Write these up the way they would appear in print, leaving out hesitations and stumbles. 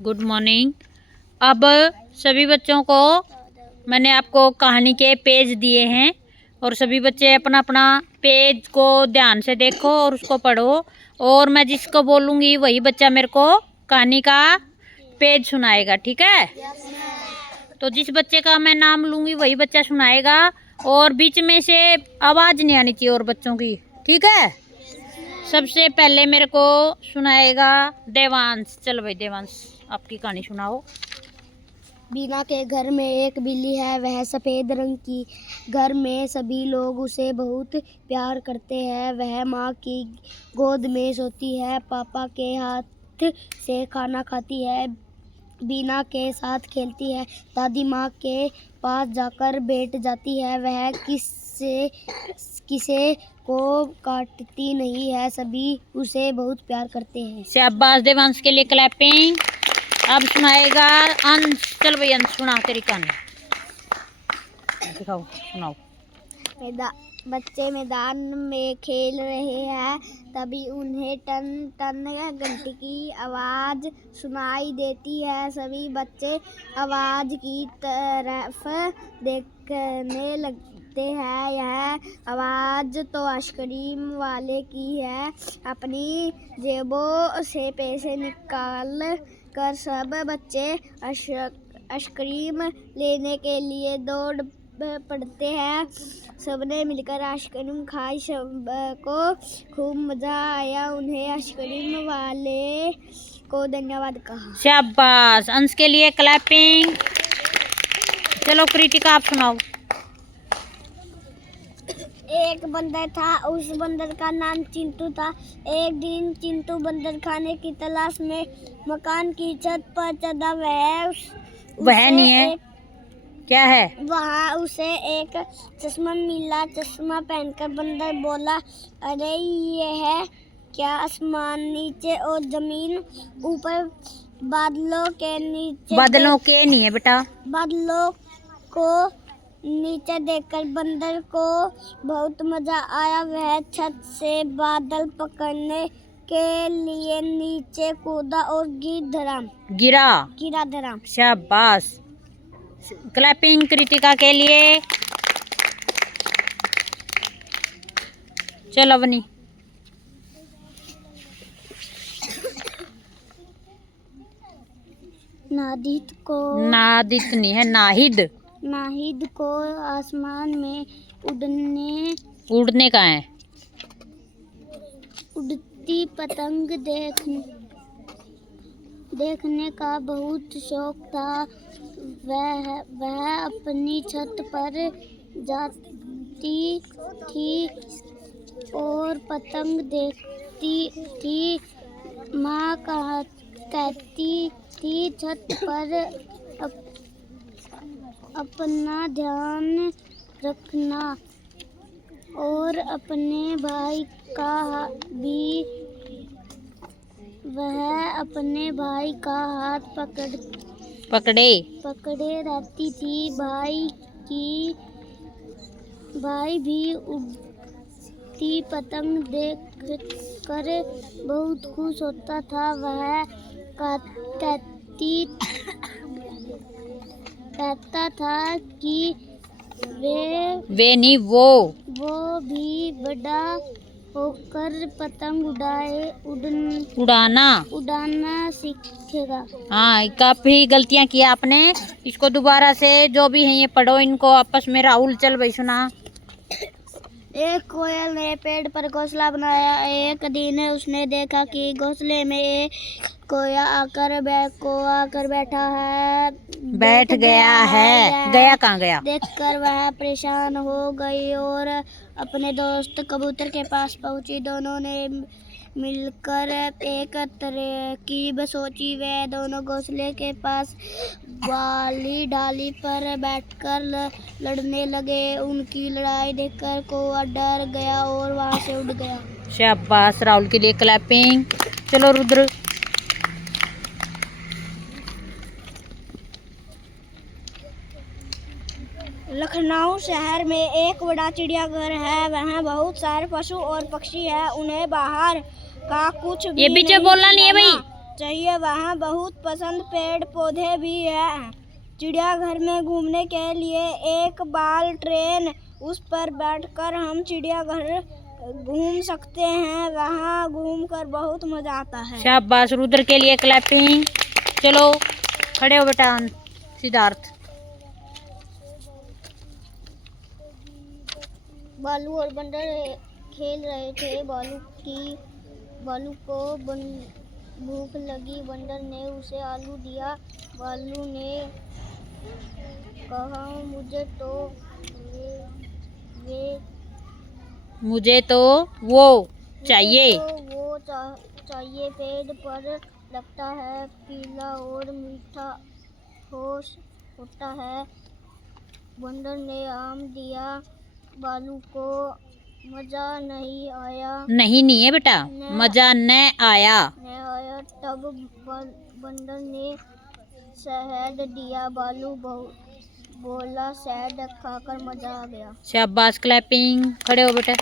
Good morning. अब सभी बच्चों को मैंने आपको कहानी के पेज दिए हैं और सभी बच्चे अपना अपना पेज को ध्यान से देखो और उसको पढ़ो, और मैं जिसको बोलूँगी वही बच्चा मेरे को कहानी का पेज सुनाएगा, ठीक है? तो जिस बच्चे का मैं नाम लूँगी वही बच्चा सुनाएगा, और बीच में से आवाज़ नहीं आनी चाहिए और बच्चों की, ठीक है? सबसे पहले मेरे को सुनाएगा देवांश। चलो भाई देवांश, आपकी कहानी सुनाओ। बीना के घर में एक बिल्ली है, वह सफ़ेद रंग की। घर में सभी लोग उसे बहुत प्यार करते हैं। वह माँ की गोद में सोती है, पापा के हाथ से खाना खाती है, बीना के साथ खेलती है, दादी माँ के पास जाकर बैठ जाती है। वह किसे को काटती नहीं है, सभी उसे बहुत प्यार करते हैं। शाबाश देवांश के लिए क्लैपिंग। अब सुनाएगा अंश। चल भाई अंश सुना तेरी कहानी, दिखाओ सुनाओ। बच्चे मैदान में खेल रहे हैं, तभी उन्हें टन टन घंटी की आवाज़ सुनाई देती है। सभी बच्चे आवाज़ की तरफ देखने लगते हैं। यह आवाज़ तो आइसक्रीम वाले की है। अपनी जेबों से पैसे निकाल कर सब बच्चे आइसक्रीम लेने के लिए दौड़ पड़ते हैं। सबने मिलकर आइसक्रीम खाई, सबको खूब मज़ा आया। उन्हें आइसक्रीम वाले को धन्यवाद कहा। शाबाश, अंश के लिए क्लैपिंग। चलो कृतिका आप सुनाओ। एक बंदर था, उस बंदर का नाम चिंटू था। एक दिन चिंटू बंदर खाने की तलाश में मकान की छत पर चढ़ा। वह नहीं है, क्या है? वहाँ उसे एक चश्मा मिला। चश्मा पहनकर बंदर बोला, अरे ये है क्या? आसमान नीचे और जमीन ऊपर। बादलों के नीचे, बादलों के नहीं है बेटा, बादलों को नीचे देखकर बंदर को बहुत मजा आया। वह छत से बादल पकड़ने के लिए नीचे कूदा और गिरा धरा। शाबाश, क्लैपिंग कृतिका के लिए। चलो अवनी। नादित नहीं है, नाहिद को आसमान में उड़ने का है। उड़ती पतंग देखने का बहुत शौक था। वह अपनी छत पर जाती थी और पतंग देखती थी। माँ कहती थी, छत पर अपना ध्यान रखना और अपने भाई का भी। वह अपने भाई का हाथ पकड़े रहती थी। भाई भी उड़ती पतंग देखकर बहुत खुश होता था। वह कहता था कि वो भी बड़ा होकर पतंग उड़ाना सीखेगा। हाँ, काफी गलतियां की आपने, इसको दोबारा से जो भी है ये पढ़ो इनको आपस में। राहुल चल भाई सुना। एक कोयल ने पेड़ पर घोंसला बनाया। एक दिन उसने देखा कि घोंसले में एक कोया आकर बैठ गया है। गया कहाँ गया? देखकर वह परेशान हो गई और अपने दोस्त कबूतर के पास पहुंची। दोनों ने मिलकर एक तरकीब सोची। वे दोनों घोंसले के पास वाली डाली पर बैठकर लड़ने लगे। उनकी लड़ाई देखकर कौवा डर गया और वहां से उड़ गया। शाबाश, राहुल के लिए क्लैपिंग। चलो रुद्र। लखनऊ शहर में एक बड़ा चिड़ियाघर है। वहाँ बहुत सारे पशु और पक्षी हैं। उन्हें बाहर का कुछ भी ये बीच में बोलना नहीं है भाई। चाहिए। वहाँ बहुत पसंद पेड़ पौधे भी हैं। चिड़ियाघर में घूमने के लिए एक बाल ट्रेन, उस पर बैठकर हम चिड़ियाघर घूम सकते हैं। वहाँ घूमकर बहुत मजा आता है। शाबाश, रुद्र के लिए क्लैपिंग। चलो खड़े हो बेटा सिद्धार्थ। बालू और बंदर खेल रहे थे। बालू को भूख लगी। बंदर ने उसे आलू दिया। बालू ने कहा मुझे तो वो चाहिए। चाहिए। पेड़ पर लगता है, पीला और मीठा होता है। बंदर ने आम दिया। बालू को मजा नहीं आया। नहीं है बेटा, मजा न आया। तब बंदर ने शहद दिया। बालू बोला शहद खाकर मजा आ गया। शाबाश, क्लैपिंग। खड़े हो बेटा।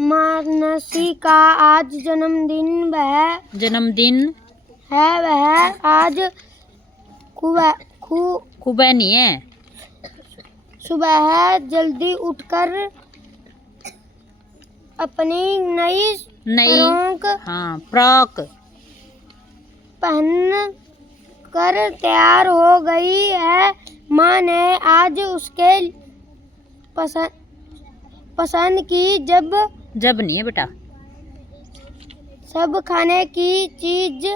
मानसी का आज जन्मदिन है। वह आज खूबे नहीं है। सुबह जल्दी उठकर अपनी नई फ्रॉक पहन कर तैयार हो गई है। माँ ने आज उसके पसंद की जब नहीं है बेटा, सब खाने की चीज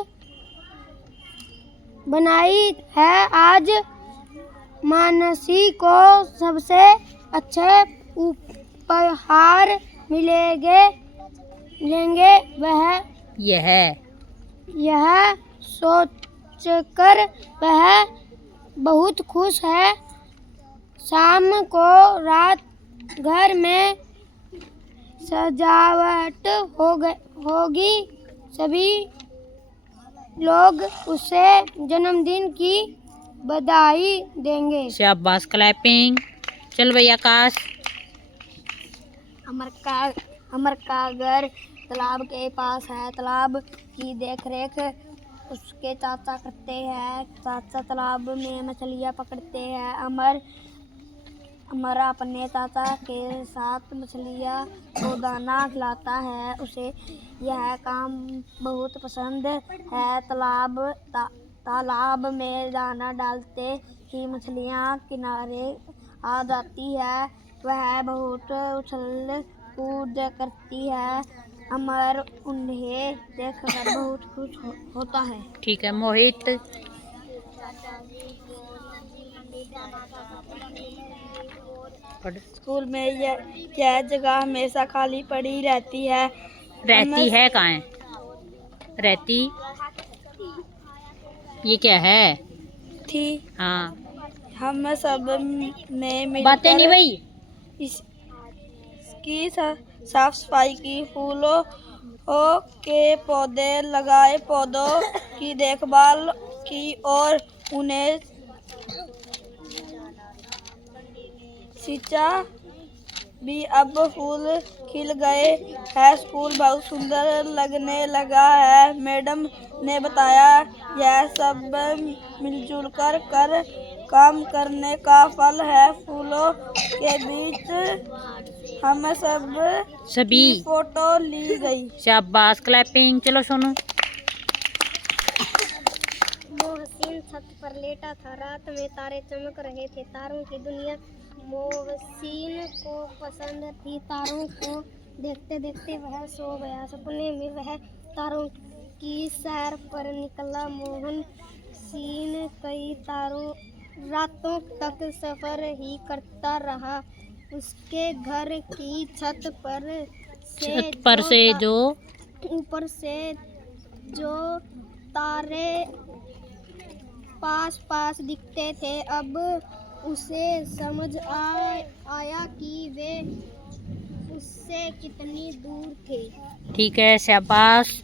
बनाई है। आज मानसी को सबसे अच्छे उपहार मिलेंगे। वह यह सोचकर वह बहुत खुश है। शाम को रात घर में सजावट होगी। सभी लोग उसे जन्मदिन की बधाई देंगे। शाबाश, क्लैपिंग। चल भैया आकाश। अमर का घर तालाब के पास है। तालाब की देखरेख उसके चाचा करते हैं। चाचा तालाब में मछलियाँ पकड़ते हैं। अमर अपने चाचा के साथ मछलियाँ को दाना खिलाता है। उसे यह काम बहुत पसंद है। तालाब में दाना डालते ही मछलियाँ किनारे आ जाती है। वह बहुत उछल कूद करती है। अमर उन्हें देखकर बहुत खुश होता है। ठीक है मोहित। स्कूल में यह जगह हमेशा खाली पड़ी रहती है। रहती है कहाँ है? रहती ये क्या है? थी। हाँ, हम सब ने मिलकर बातें नहीं भाई। इसकी साफ सफाई की। फूलों के पौधे लगाए। पौधों की देखभाल की और उन्हें सिंचा भी। अब फूल खिल गए हैं। स्कूल बहुत सुंदर लगने लगा है। मैडम ने बताया यह सब मिलजुल कर काम करने का फल है। फूलों के बीच हम सभी फोटो ली गई। शाबाश, क्लैपिंग। चलो सुनो। मोहसिन छत पर लेटा था। रात में तारे चमक रहे थे। तारों की दुनिया मोहसिन को पसंद थी। तारों को देखते देखते वह सो गया। सपने में वह तारों की सैर पर निकला। मोहसिन कई रातों तक सफर ही करता रहा। उसके घर की छत पर से जो ऊपर से जो तारे पास पास दिखते थे, अब उसे समझ आया कि वे उससे कितनी दूर थे। ठीक है, शाबाश।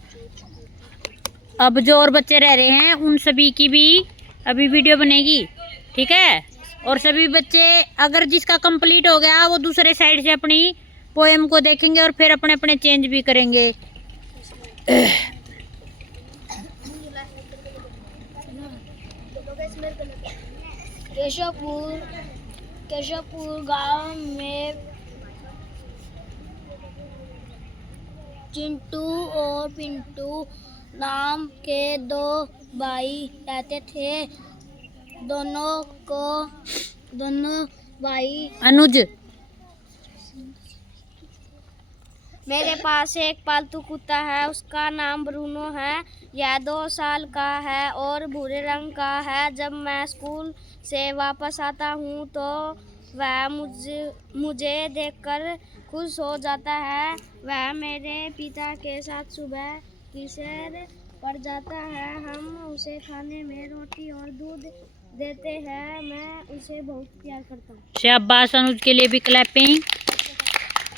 अब जो और बच्चे रह रहे हैं उन सभी की भी अभी वीडियो बनेगी, ठीक है। और सभी बच्चे अगर जिसका कंप्लीट हो गया वो दूसरे साइड से अपनी पोएम को देखेंगे और फिर अपने अपने चेंज भी करेंगे। केशवपुर गांव में चिंटू और पिंटू नाम के दो भाई रहते थे। दोनों भाई अनुज, मेरे पास एक पालतू कुत्ता है, उसका नाम ब्रूनो है। यह 2 साल का है और भूरे रंग का है। जब मैं स्कूल से वापस आता हूँ तो वह मुझे देखकर खुश हो जाता है। वह मेरे पिता के साथ सुबह की सैर पर जाता है। हम उसे खाने में रोटी और दूध देते हैं। मैं उसे बहुत प्यार करता हूँ। शाबाश, अनुज के लिए भी क्लैपिंग।